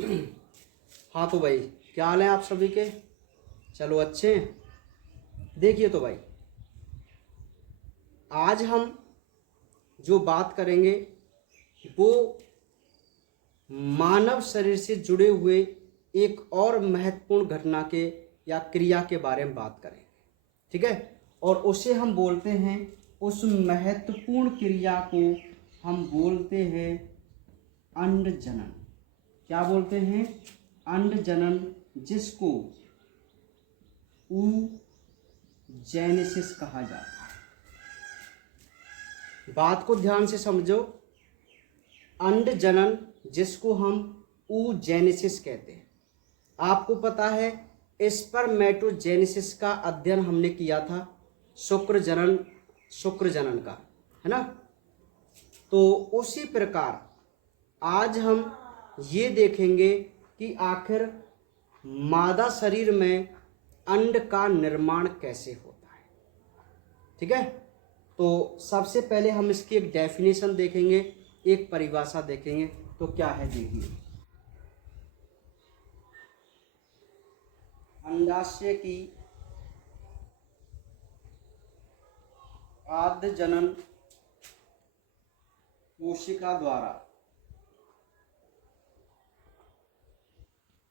हाँ तो भाई, क्या हाल है आप सभी के? चलो अच्छे हैं। देखिए तो भाई, आज हम जो बात करेंगे वो मानव शरीर से जुड़े हुए एक और महत्वपूर्ण घटना के या क्रिया के बारे में बात करेंगे। ठीक है? और उसे हम बोलते हैं, उस महत्वपूर्ण क्रिया को हम बोलते हैं अंड जनन। क्या बोलते हैं? अंड जनन, जिसको oogenesis कहा जाता है। बात को ध्यान से समझो। अंड जनन, जिसको हम oogenesis कहते हैं। आपको पता है स्पर्मेटोजेनेसिस का अध्ययन हमने किया था, शुक्र जनन का, है ना? तो उसी प्रकार आज हम ये देखेंगे कि आखिर मादा शरीर में अंड का निर्माण कैसे होता है। ठीक है? तो सबसे पहले हम इसकी एक डेफिनेशन देखेंगे, एक परिभाषा देखेंगे। तो क्या है, देखिए। अंडाशय की आद्य जनन कोशिका द्वारा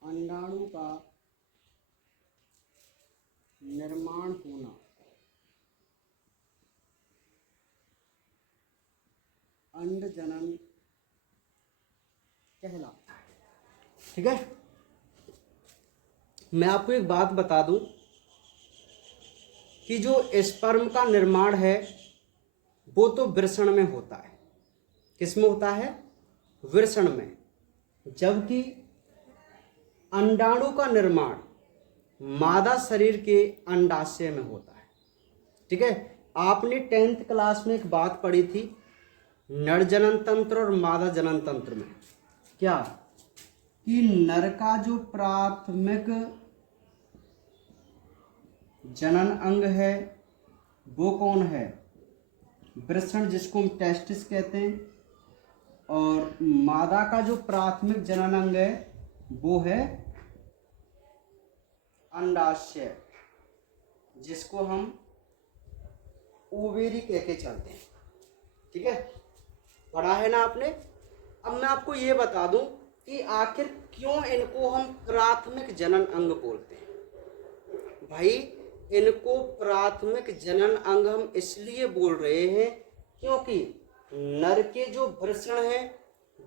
अंडाणु का निर्माण होना अंड जनन कहलाता है। ठीक है? मैं आपको एक बात बता दूं कि जो स्पर्म का निर्माण है वो तो वृषण में होता है। किस में होता है? वृषण में। जबकि अंडाणु का निर्माण मादा शरीर के अंडाशय में होता है। ठीक है? आपने 10th क्लास में एक बात पढ़ी थी, नर जनन तंत्र और मादा जनन तंत्र में, क्या कि नर का जो प्राथमिक जनन अंग है वो कौन है? वृषण, जिसको हम टेस्टिस कहते हैं। और मादा का जो प्राथमिक जनन अंग है वो है अंडाशय, जिसको हम ओवेरी कह के चलते हैं। ठीक है? पढ़ा है ना आपने? अब मैं आपको ये बता दूं कि आखिर क्यों इनको हम प्राथमिक जनन अंग बोलते हैं। भाई, इनको प्राथमिक जनन अंग हम इसलिए बोल रहे हैं क्योंकि नर के जो वृषण है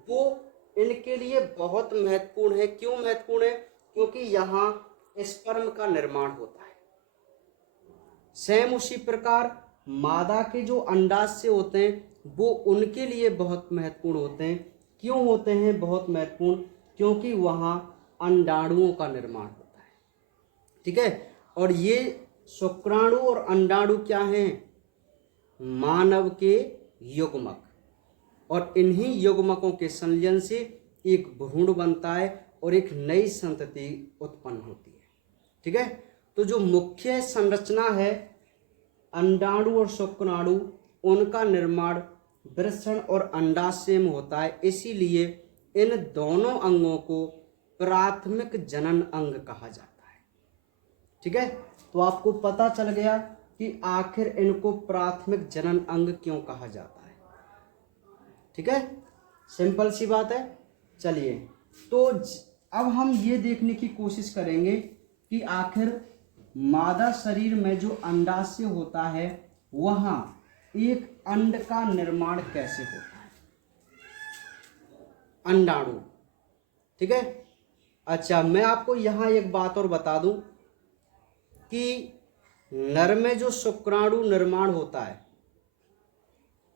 वो इनके लिए बहुत महत्वपूर्ण है। क्यों महत्वपूर्ण है? क्योंकि यहाँ स्पर्म का निर्माण होता है। सेम उसी प्रकार मादा के जो अंडाशय होते हैं वो उनके लिए बहुत महत्वपूर्ण होते हैं। क्यों होते हैं बहुत महत्वपूर्ण? क्योंकि वहाँ अंडाणुओं का निर्माण होता है। ठीक है? और ये शुक्राणु और अंडाणु क्या हैं? मानव के युग्मक। और इन्हीं युग्मकों के संलयन से एक भ्रूण बनता है और एक नई संतति उत्पन्न होती है। ठीक है? तो जो मुख्य संरचना है अंडाणु और शुक्राणु, उनका निर्माण वृषण और अंडाशय में होता है। इसीलिए इन दोनों अंगों को प्राथमिक जनन अंग कहा जाता है। ठीक है? तो आपको पता चल गया कि आखिर इनको प्राथमिक जनन अंग क्यों कहा जाता है। ठीक है? सिंपल सी बात है। चलिए, तो अब हम ये देखने की कोशिश करेंगे कि आखिर मादा शरीर में जो अंडाशय होता है वहाँ एक अंड का निर्माण कैसे होता है। अंडाणु। ठीक है? अच्छा, मैं आपको यहाँ एक बात और बता दूं कि नर में जो शुक्राणु निर्माण होता है,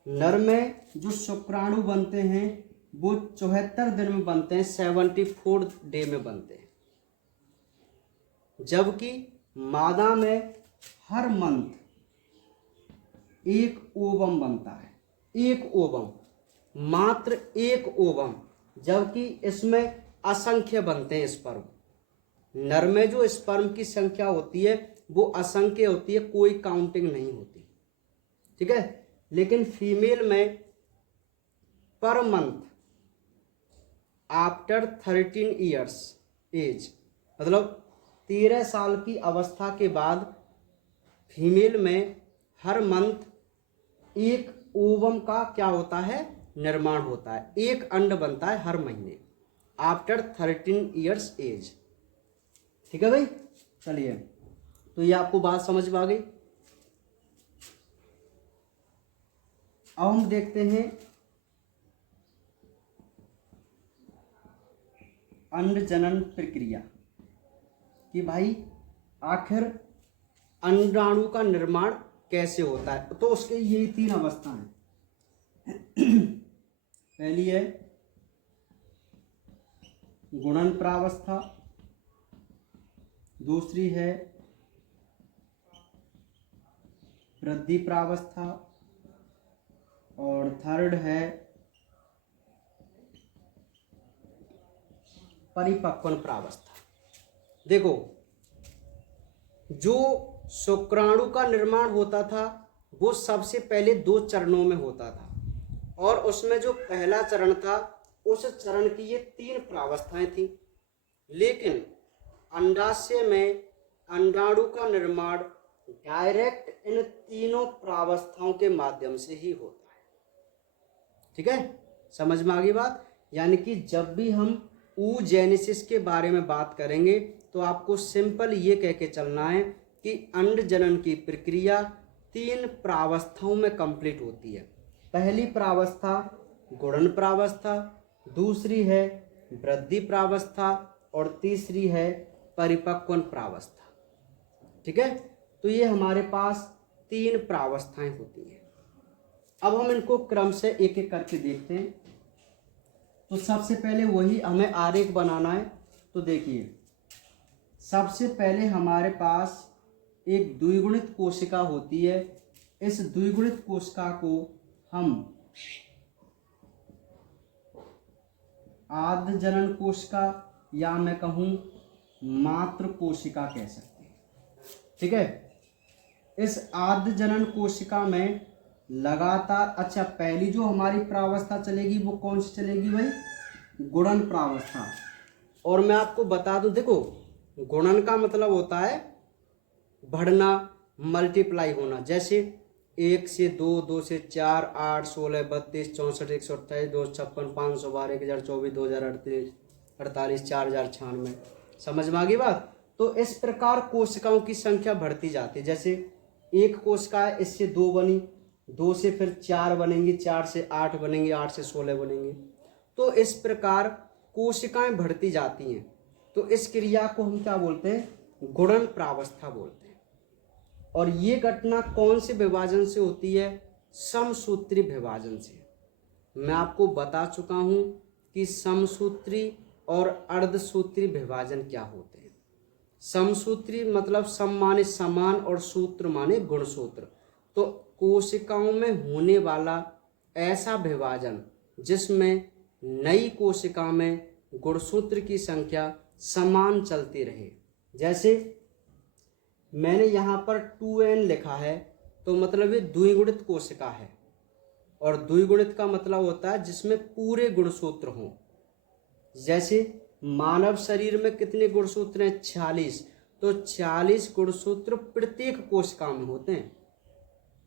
नर में जो शुक्राणु बनते हैं वो 74 दिन में बनते हैं, 74 डे में बनते हैं। जबकि मादा में हर मंथ एक ओवम बनता है। एक ओवम, मात्र एक ओवम। जबकि इसमें असंख्य बनते हैं स्पर्म। नर में जो स्पर्म की संख्या होती है वो असंख्य होती है, कोई काउंटिंग नहीं होती। ठीक है? लेकिन फीमेल में per month after 13 years as, मतलब 13 साल की अवस्था के बाद फीमेल में हर मंथ एक ओवम का क्या होता है, निर्माण होता है, एक अंड बनता है हर महीने आफ्टर 13 ईयर्स एज। ठीक है भाई, चलिए, तो ये आपको बात समझ में आ गई। अब हम देखते हैं अंड जनन प्रक्रिया कि भाई आखिर अंडाणु का निर्माण कैसे होता है। तो उसके ये 3 अवस्था हैं। पहली है गुणन प्रावस्था, दूसरी है वृद्धि प्रावस्था, और थर्ड है परिपक्वन प्रावस्था। देखो, जो शुक्राणु का निर्माण होता था वो सबसे पहले 2 चरणों में होता था, और उसमें जो पहला चरण था उस चरण की ये 3 प्रावस्थाएं थी। लेकिन अंडाशय में अंडाणु का निर्माण डायरेक्ट इन तीनों प्रावस्थाओं के माध्यम से ही होता है। ठीक है, समझ में आ गई बात। यानी कि जब भी हम oogenesis के बारे में बात करेंगे तो आपको सिंपल ये कह के चलना है कि अंड जनन की प्रक्रिया 3 प्रावस्थाओं में कंप्लीट होती है। पहली प्रावस्था गुणन प्रावस्था, दूसरी है वृद्धि प्रावस्था, और तीसरी है परिपक्वन प्रावस्था। ठीक है, तो ये हमारे पास 3 प्रावस्थाएं होती हैं। अब हम इनको क्रम से एक एक करके देखते हैं। तो सबसे पहले वही हमें आरेख बनाना है। तो देखिए, सबसे पहले हमारे पास एक द्विगुणित कोशिका होती है। इस द्विगुणित कोशिका को हम आद्य जनन कोशिका या मैं कहूं मातृ कोशिका कह सकते हैं। ठीक है, इस आद्य जनन कोशिका में लगातार, अच्छा, पहली जो हमारी प्रावस्था चलेगी वो कौन सी चलेगी भाई, गुणन प्रावस्था। और मैं आपको बता दूं, देखो, गुणन का मतलब होता है बढ़ना, मल्टीप्लाई होना। जैसे 1 से 2, 2 से 4, 8, 16, 32, 64, 128, 256, 512, 1024, 2038, 48, 4096। समझ में आ गई बात। तो इस प्रकार कोशिकाओं की संख्या बढ़ती जाती है। जैसे एक कोशिका है, इससे 2 बनी, 2 से फिर 4 बनेंगी, 4 से 8 बनेंगे, 8 से 16 बनेंगे। तो इस प्रकार कोशिकाएं बढ़ती जाती हैं। तो इस क्रिया को हम क्या बोलते हैं, गुणन प्रावस्था बोलते हैं। और ये घटना कौन से विभाजन से होती है, समसूत्री विभाजन से। मैं आपको बता चुका हूं कि समसूत्री और अर्धसूत्री विभाजन क्या होते हैं। समसूत्री मतलब सम माने समान और सूत्र माने गुणसूत्र। तो कोशिकाओं में होने वाला ऐसा विभाजन जिसमें नई कोशिका में गुणसूत्र की संख्या समान चलती रहे। जैसे मैंने यहाँ पर 2n लिखा है, तो मतलब ये द्विगुणित कोशिका है। और द्विगुणित का मतलब होता है जिसमें पूरे गुणसूत्र हों। जैसे मानव शरीर में कितने गुणसूत्र हैं, 46। तो 46 गुणसूत्र प्रत्येक कोशिका में होते हैं।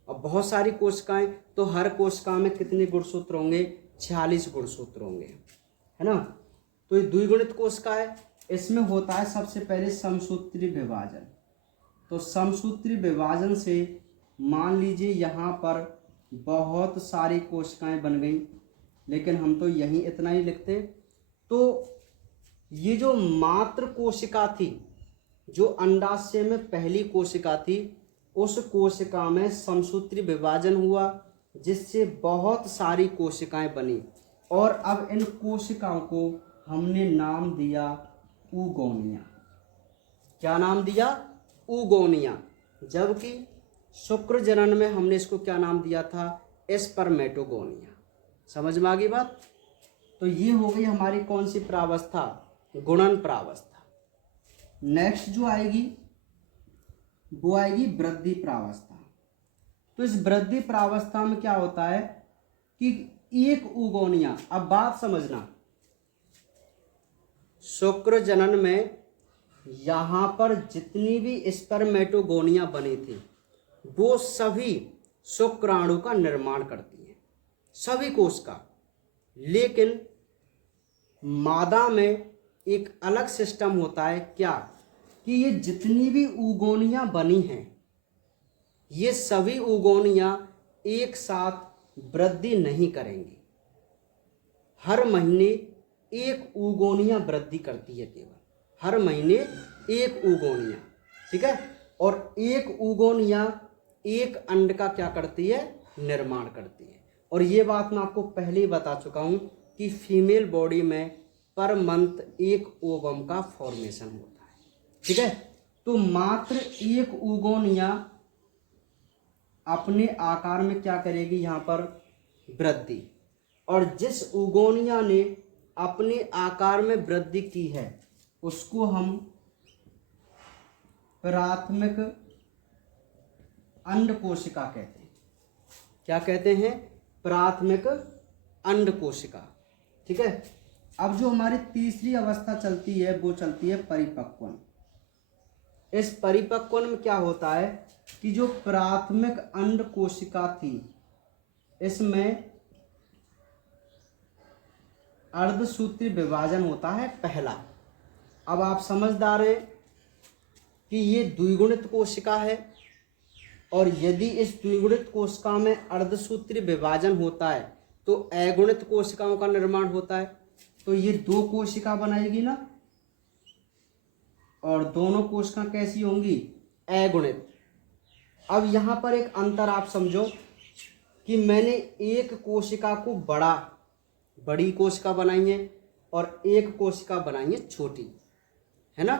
अब बहुत सारी कोशिकाएं, तो हर कोशिका में कितने गुणसूत्र होंगे, 46 गुणसूत्र होंगे, है ना। तो ये द्विगुणित कोशिका है, इसमें होता है सबसे पहले समसूत्री विभाजन। तो समसूत्री विभाजन से मान लीजिए यहाँ पर बहुत सारी कोशिकाएं बन गई, लेकिन हम तो यहीं इतना ही लिखते। तो ये जो मातृ कोशिका थी, जो अंडाशय में पहली कोशिका थी, उस कोशिका में समसूत्री विभाजन हुआ जिससे बहुत सारी कोशिकाएं बनी। और अब इन कोशिकाओं को हमने नाम दिया ऊगोनिया। क्या नाम दिया, ऊगोनिया। जबकि शुक्र जनन में हमने इसको क्या नाम दिया था, स्पर्मेटोगोनिया। समझ में आ गई बात। तो ये हो गई हमारी कौन सी प्रावस्था, गुणन प्रावस्था। नेक्स्ट जो आएगी वो आएगी वृद्धि प्रावस्था। तो इस वृद्धि प्रावस्था में क्या होता है कि एक ऊगोनिया, अब बात समझना, शुक्र जनन में यहाँ पर जितनी भी स्पर्मेटोगोनिया बनी थी वो सभी शुक्राणु का निर्माण करती हैं, सभी कोशिका। लेकिन मादा में एक अलग सिस्टम होता है, क्या कि ये जितनी भी ऊगोनिया बनी हैं ये सभी ऊगोनिया एक साथ वृद्धि नहीं करेंगी। हर महीने एक ऊगोनिया वृद्धि करती है, केवल हर महीने एक ऊगोनिया, ठीक है। और एक ऊगोनिया एक अंड का क्या करती है, निर्माण करती है। और ये बात मैं आपको पहले ही बता चुका हूँ कि फीमेल बॉडी में पर मंथ एक ओवम का फॉर्मेशन होता है, ठीक है। तो मात्र एक ऊगोनिया अपने आकार में क्या करेगी, यहाँ पर वृद्धि। और जिस ऊगोनिया ने अपने आकार में वृद्धि की है उसको हम प्राथमिक अंड कोशिका कहते हैं। क्या कहते हैं, प्राथमिक अंड कोशिका, ठीक है। अब जो हमारी तीसरी अवस्था चलती है वो चलती है परिपक्वन। इस परिपक्वन में क्या होता है कि जो प्राथमिक अंड कोशिका थी इसमें अर्धसूत्री विभाजन होता है पहला। अब आप समझदार हैं कि ये द्विगुणित कोशिका है और यदि इस द्विगुणित कोशिका में अर्धसूत्री विभाजन होता है तो अगुणित कोशिकाओं का निर्माण होता है। तो ये दो कोशिका बनाएगी ना, और दोनों कोशिका कैसी होंगी, अगुणित। अब यहाँ पर एक अंतर आप समझो कि मैंने एक कोशिका को बड़ी कोशिका बनाई है और एक कोशिका बनाई है छोटी, है ना।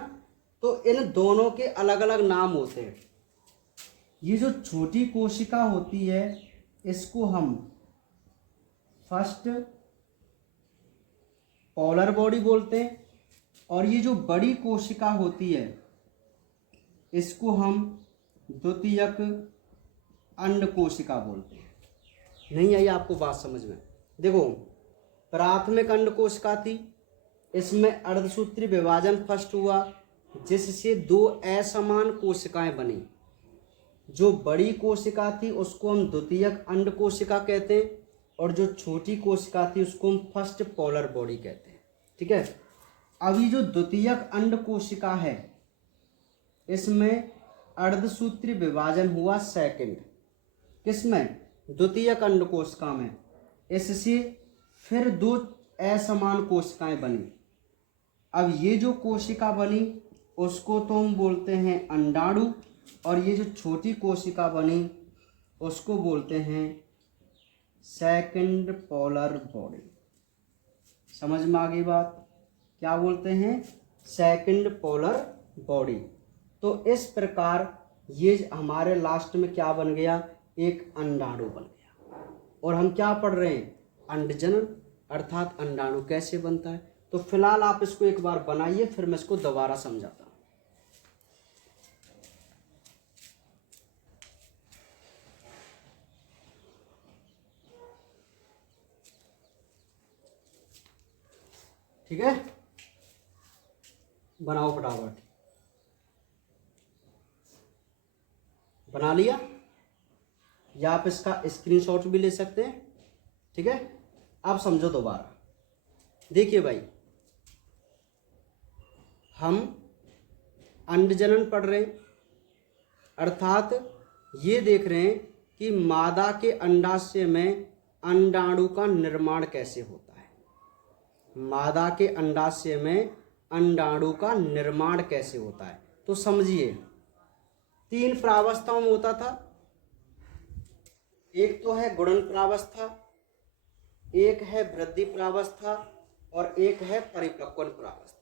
तो इन दोनों के अलग अलग नाम होते हैं। ये जो छोटी कोशिका होती है इसको हम फर्स्ट पोलर बॉडी बोलते हैं, और ये जो बड़ी कोशिका होती है इसको हम द्वितीयक अंड कोशिका बोलते हैं। नहीं आई आपको बात समझ में? देखो, प्राथमिक अंड कोशिका थी, इसमें अर्धसूत्री विभाजन फर्स्ट हुआ जिससे दो असमान कोशिकाएं बनी। जो बड़ी कोशिका थी उसको हम द्वितीयक अंड कोशिका कहते हैं और जो छोटी कोशिका थी उसको हम फर्स्ट पोलर बॉडी कहते हैं, ठीक है। अभी जो द्वितीयक अंड कोशिका है इसमें अर्धसूत्री विभाजन हुआ सेकंड, किसमें, द्वितीयक अंड कोशिका में। इससे फिर दो असमान कोशिकाएं बनी। अब ये जो कोशिका बनी उसको तो हम बोलते हैं अंडाणु, और ये जो छोटी कोशिका बनी उसको बोलते हैं सेकंड पोलर बॉडी। समझ में आ गई बात? क्या बोलते हैं, सेकंड पोलर बॉडी। तो इस प्रकार ये हमारे लास्ट में क्या बन गया, एक अंडाणु बन गया। और हम क्या पढ़ रहे हैं, अंडजनन, अर्थात अंडाणु कैसे बनता है। तो फिलहाल आप इसको एक बार बनाइए, फिर मैं इसको दोबारा समझाता हूँ। ठीक है, बनाओ फटाफट। बना लिया, या आप इसका स्क्रीनशॉट भी ले सकते हैं, ठीक है। अब समझो दोबारा। देखिए भाई, हम अंडजनन पढ़ रहे हैं, अर्थात ये देख रहे हैं कि मादा के अंडाशय में अंडाणु का निर्माण कैसे होता है। मादा के अंडाशय में अंडाणु का निर्माण कैसे होता है। तो समझिए, 3 प्रावस्थाओं में होता था। एक तो है गुणन प्रावस्था, एक है वृद्धि प्रावस्था, और एक है परिपक्वन प्रावस्था,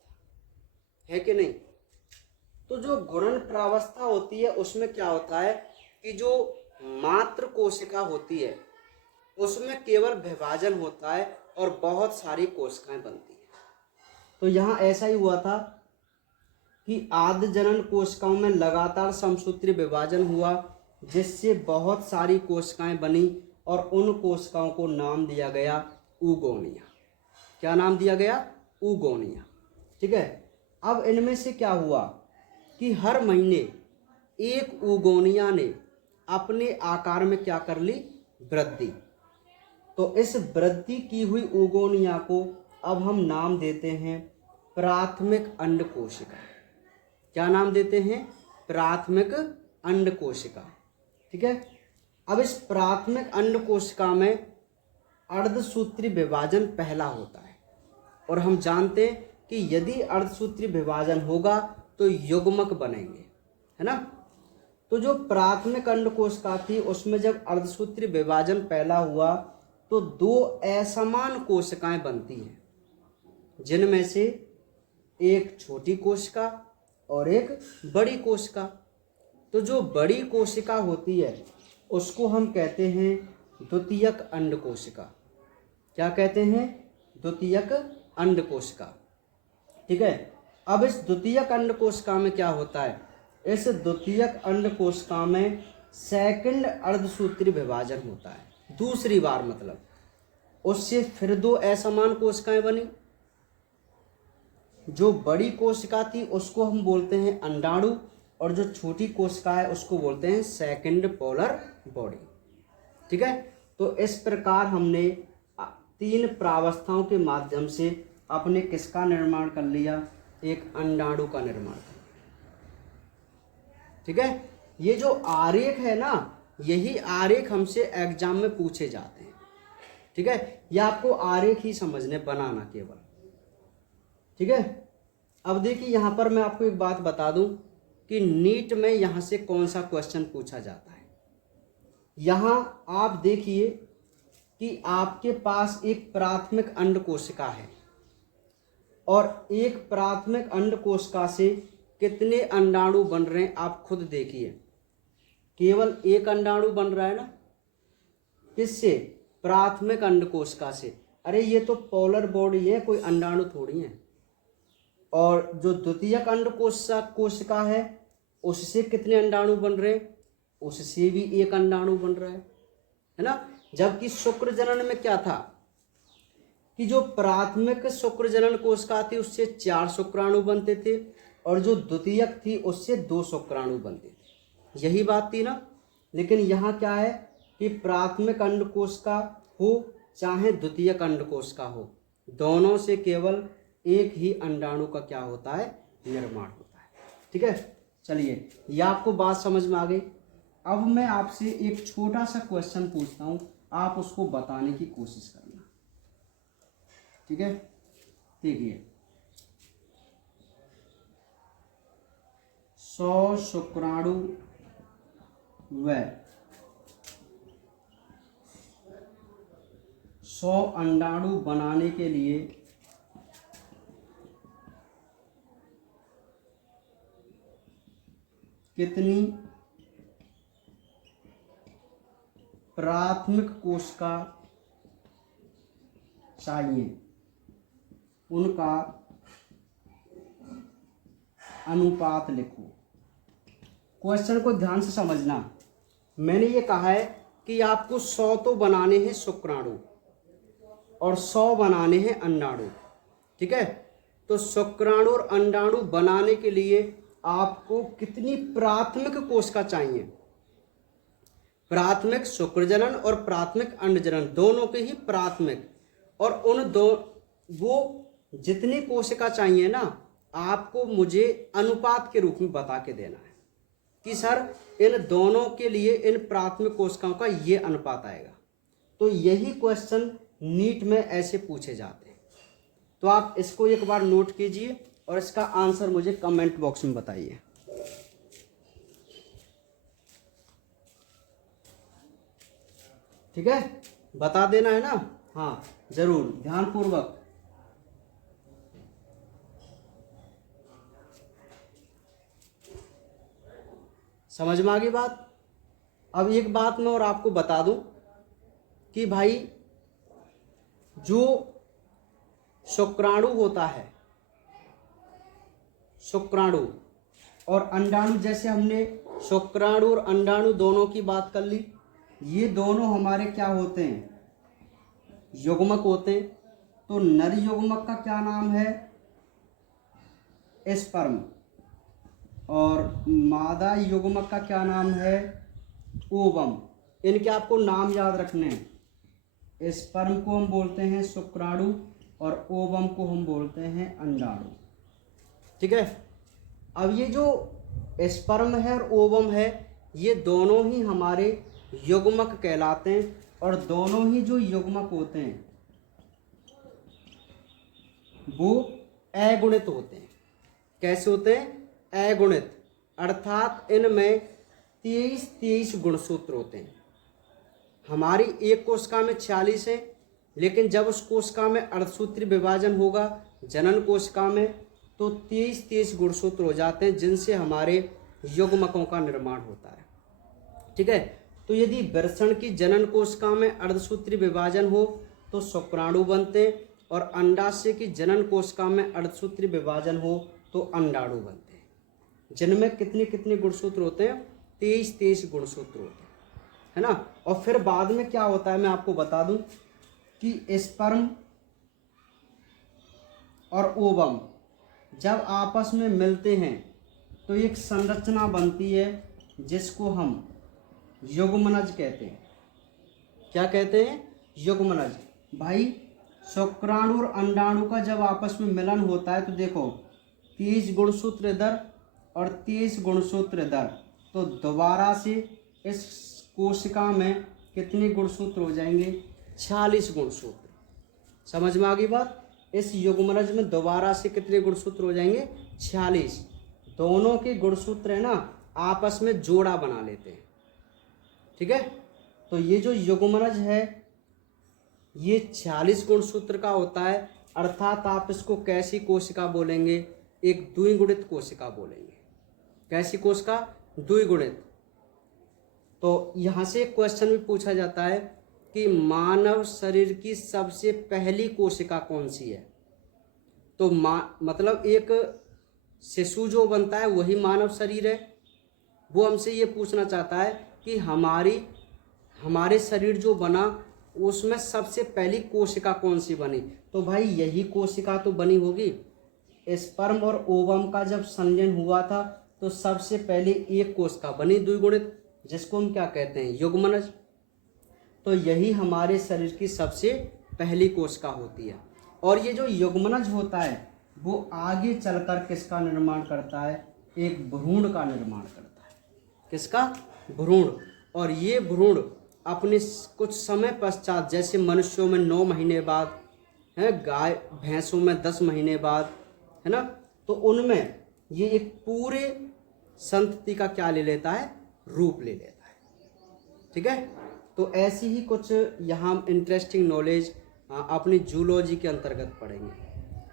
है कि नहीं। तो जो गुणन प्रावस्था होती है उसमें क्या होता है कि जो मात्र कोशिका होती है उसमें केवल विभाजन होता है और बहुत सारी कोशिकाएं बनती हैं। तो यहाँ ऐसा ही हुआ था कि आद्य जनन कोशिकाओं में लगातार समसूत्री विभाजन हुआ जिससे बहुत सारी कोशिकाएं बनी, और उन कोशिकाओं को नाम दिया गया ऊगोनिया। क्या नाम दिया गया, ऊगोनिया। ठीक है। अब इनमें से क्या हुआ कि हर महीने एक ओगोनिया ने अपने आकार में क्या कर ली, वृद्धि। तो इस वृद्धि की हुई ओगोनिया को अब हम नाम देते हैं प्राथमिक अंड कोशिका। क्या नाम देते हैं, प्राथमिक अंड कोशिका। ठीक है। अब इस प्राथमिक अंड कोशिका में अर्धसूत्री विभाजन पहला होता है, और हम जानते हैं कि यदि अर्धसूत्री विभाजन होगा तो युग्मक बनेंगे, है ना। तो जो प्राथमिक अंड कोशिका थी उसमें जब अर्धसूत्री विभाजन पहला हुआ तो दो असमान कोशिकाएं बनती हैं, जिनमें से एक छोटी कोशिका और एक बड़ी कोशिका। तो जो बड़ी कोशिका होती है उसको हम कहते हैं द्वितीयक अंड कोशिका। क्या कहते हैं, द्वितीयक अंड कोशिका। ठीक है। अब इस द्वितीयक अंड कोशिका में क्या होता है, इस द्वितीयक अंड कोशिका में सेकंड अर्धसूत्री विभाजन होता है, दूसरी बार, मतलब उससे फिर दो असमान कोशिकाएं बनी। जो बड़ी कोशिका थी उसको हम बोलते हैं अंडाणु, और जो छोटी कोशिका है उसको बोलते हैं सेकंड पोलर बॉडी। ठीक है। तो इस प्रकार हमने 3 प्रावस्थाओं के माध्यम से अपने किसका निर्माण कर लिया, एक अंडाणु का निर्माण कर लिया। ठीक है। ये जो आरेख है ना, यही आरेख हमसे एग्जाम में पूछे जाते हैं। ठीक है। ये आपको आरेख ही समझने, बनाना केवल। ठीक है। अब देखिए यहाँ पर मैं आपको एक बात बता दूं कि नीट में यहाँ से कौन सा क्वेश्चन पूछा जाता है। यहाँ आप देखिए कि आपके पास एक प्राथमिक अंड कोशिका है, और एक प्राथमिक अंड कोशिका से कितने अंडाणु बन रहे हैं आप खुद देखिए। केवल एक अंडाणु बन रहा है ना, किससे, प्राथमिक अंड कोशिका से। अरे ये तो पोलर बॉडी है, कोई अंडाणु थोड़ी है। और जो द्वितीयक अंड कोशिका है उससे कितने अंडाणु बन रहे हैं, उससे भी एक अंडाणु बन रहा है ना। जबकि शुक्र जनन में क्या था कि जो प्राथमिक शुक्र जनन कोशिका थी उससे 4 शुक्राणु बनते थे, और जो द्वितीयक थी उससे 2 शुक्राणु बनते थे। यही बात थी ना। लेकिन यहाँ क्या है कि प्राथमिक अंड कोशिका हो चाहे द्वितीयक अंड कोशिका हो, दोनों से केवल एक ही अंडाणु का क्या होता है, निर्माण होता है। ठीक है। चलिए, यह आपको बात समझ में आ गई। अब मैं आपसे एक छोटा सा क्वेश्चन पूछता हूं, आप उसको बताने की कोशिश करना। ठीक है। देखिए, 100 शुक्राणु व 100 अंडाणु बनाने के लिए कितनी प्राथमिक कोशिका चाहिए, उनका अनुपात लिखो। क्वेश्चन को ध्यान से समझना। मैंने ये कहा है कि आपको 100 तो बनाने हैं शुक्राणु और 100 बनाने हैं अंडाणु। ठीक है। तो शुक्राणु और अंडाणु बनाने के लिए आपको कितनी प्राथमिक कोशिका चाहिए, प्राथमिक शुक्रजनन और प्राथमिक अंडजनन दोनों के ही प्राथमिक, और उन दो वो जितनी कोशिका चाहिए ना, आपको मुझे अनुपात के रूप में बता के देना है कि सर इन दोनों के लिए इन प्राथमिक कोशिकाओं का ये अनुपात आएगा। तो यही क्वेश्चन नीट में ऐसे पूछे जाते हैं। तो आप इसको एक बार नोट कीजिए और इसका आंसर मुझे कमेंट बॉक्स में बताइए। ठीक है, बता देना है ना। हाँ जरूर, ध्यानपूर्वक। समझ में आ गई बात। अब एक बात मैं और आपको बता दूं कि भाई जो शुक्राणु होता है, शुक्राणु और अंडाणु, जैसे हमने शुक्राणु और अंडाणु दोनों की बात कर ली, ये दोनों हमारे क्या होते हैं, युग्मक होते हैं। तो नर युग्मक का क्या नाम है, स्पर्म, और मादा युग्मक का क्या नाम है? ओवम। इनके आपको नाम याद रखने हैं। स्पर्म को हम बोलते हैं शुक्राणु और ओवम को हम बोलते हैं अंडाणु। ठीक है। अब ये जो स्पर्म है और ओवम है, ये दोनों ही हमारे युग्मक कहलाते हैं, और दोनों ही जो युग्मक होते हैं वो अगुणित होते हैं। कैसे होते हैं? अगुणित, अर्थात इनमें 23 गुणसूत्र होते हैं। हमारी एक कोशिका में 46 है, लेकिन जब उस कोशिका में अर्धसूत्री विभाजन होगा जनन कोशिका में, तो 23 गुणसूत्र हो जाते हैं, जिनसे हमारे युग्मकों का निर्माण होता है। ठीक है। तो यदि वृषण की जनन कोशिका में अर्धसूत्री विभाजन हो तो शुक्राणु बनते हैं, और अंडाशय की जनन कोशिका में अर्धसूत्री विभाजन हो तो अंडाणु बनते हैं, जिनमें कितने कितने गुणसूत्र होते हैं? 23 गुणसूत्र होते हैं, है ना। और फिर बाद में क्या होता है मैं आपको बता दूं कि स्पर्म और ओवम जब आपस में मिलते हैं तो एक संरचना बनती है जिसको हम युग्मनज कहते हैं। क्या कहते हैं? युग्मनज। भाई शुक्राणु और अंडाणु का जब आपस में मिलन होता है तो देखो 30 गुणसूत्र इधर और 30 गुणसूत्र इधर, तो दोबारा से इस कोशिका में कितने गुणसूत्र हो जाएंगे? 46 गुणसूत्र। समझ में आ गई बात? इस युग्मनज में दोबारा से कितने गुणसूत्र हो जाएंगे? 46। दोनों के गुणसूत्र है ना आपस में जोड़ा बना लेते हैं। ठीक है। तो ये जो युग्मनज है ये 46 गुणसूत्र का होता है, अर्थात आप इसको कैसी कोशिका बोलेंगे? एक द्विगुणित कोशिका बोलेंगे। कैसी कोशिका? द्विगुणित। तो यहाँ से एक क्वेश्चन भी पूछा जाता है कि मानव शरीर की सबसे पहली कोशिका कौन सी है? तो मतलब एक शिशु जो बनता है वही मानव शरीर है। वो हमसे ये पूछना चाहता है कि हमारे शरीर जो बना उसमें सबसे पहली कोशिका कौन सी बनी? तो भाई यही कोशिका तो बनी होगी। स्पर्म और ओवम का जब संलयन हुआ था तो सबसे पहले एक कोशिका बनी द्विगुणित, जिसको हम क्या कहते हैं? युग्मनज। तो यही हमारे शरीर की सबसे पहली कोशिका होती है। और ये जो युग्मनज होता है वो आगे चलकर किसका निर्माण करता है? एक भ्रूण का निर्माण करता है। किसका? भ्रूण। और ये भ्रूण अपने कुछ समय पश्चात, जैसे मनुष्यों में 9 महीने बाद है, गाय भैंसों में 10 महीने बाद, है ना, तो उनमें ये एक पूरे संतति का क्या ले लेता है? रूप ले लेता है। ठीक है। तो ऐसी ही कुछ यहाँ इंटरेस्टिंग नॉलेज अपनी जूलॉजी के अंतर्गत पढ़ेंगे,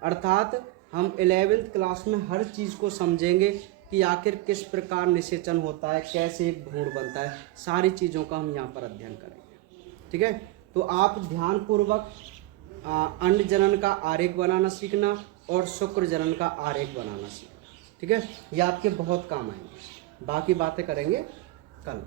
अर्थात हम 11th क्लास में हर चीज़ को समझेंगे कि आखिर किस प्रकार निषेचन होता है, कैसे एक भ्रूण बनता है, सारी चीज़ों का हम यहाँ पर अध्ययन करेंगे। ठीक है। तो आप ध्यानपूर्वक अंड जनन का आरेख बनाना सीखना और शुक्र जनन का आरेख बनाना सीखना। ठीक है। ये आपके बहुत काम आएंगे। बाकी बातें करेंगे कल।